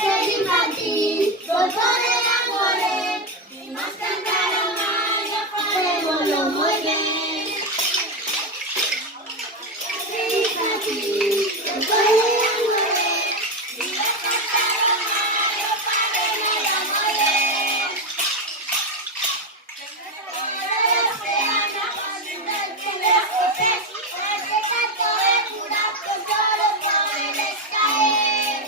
clase infantil, golfo de amores, y más cantaron años, parémoslo muy bien. Clase infantil, golfo de amores, y más cantaron años, parémoslo muy bien. Los que andan con el José, ese canto es pura, pues solo puedes caer.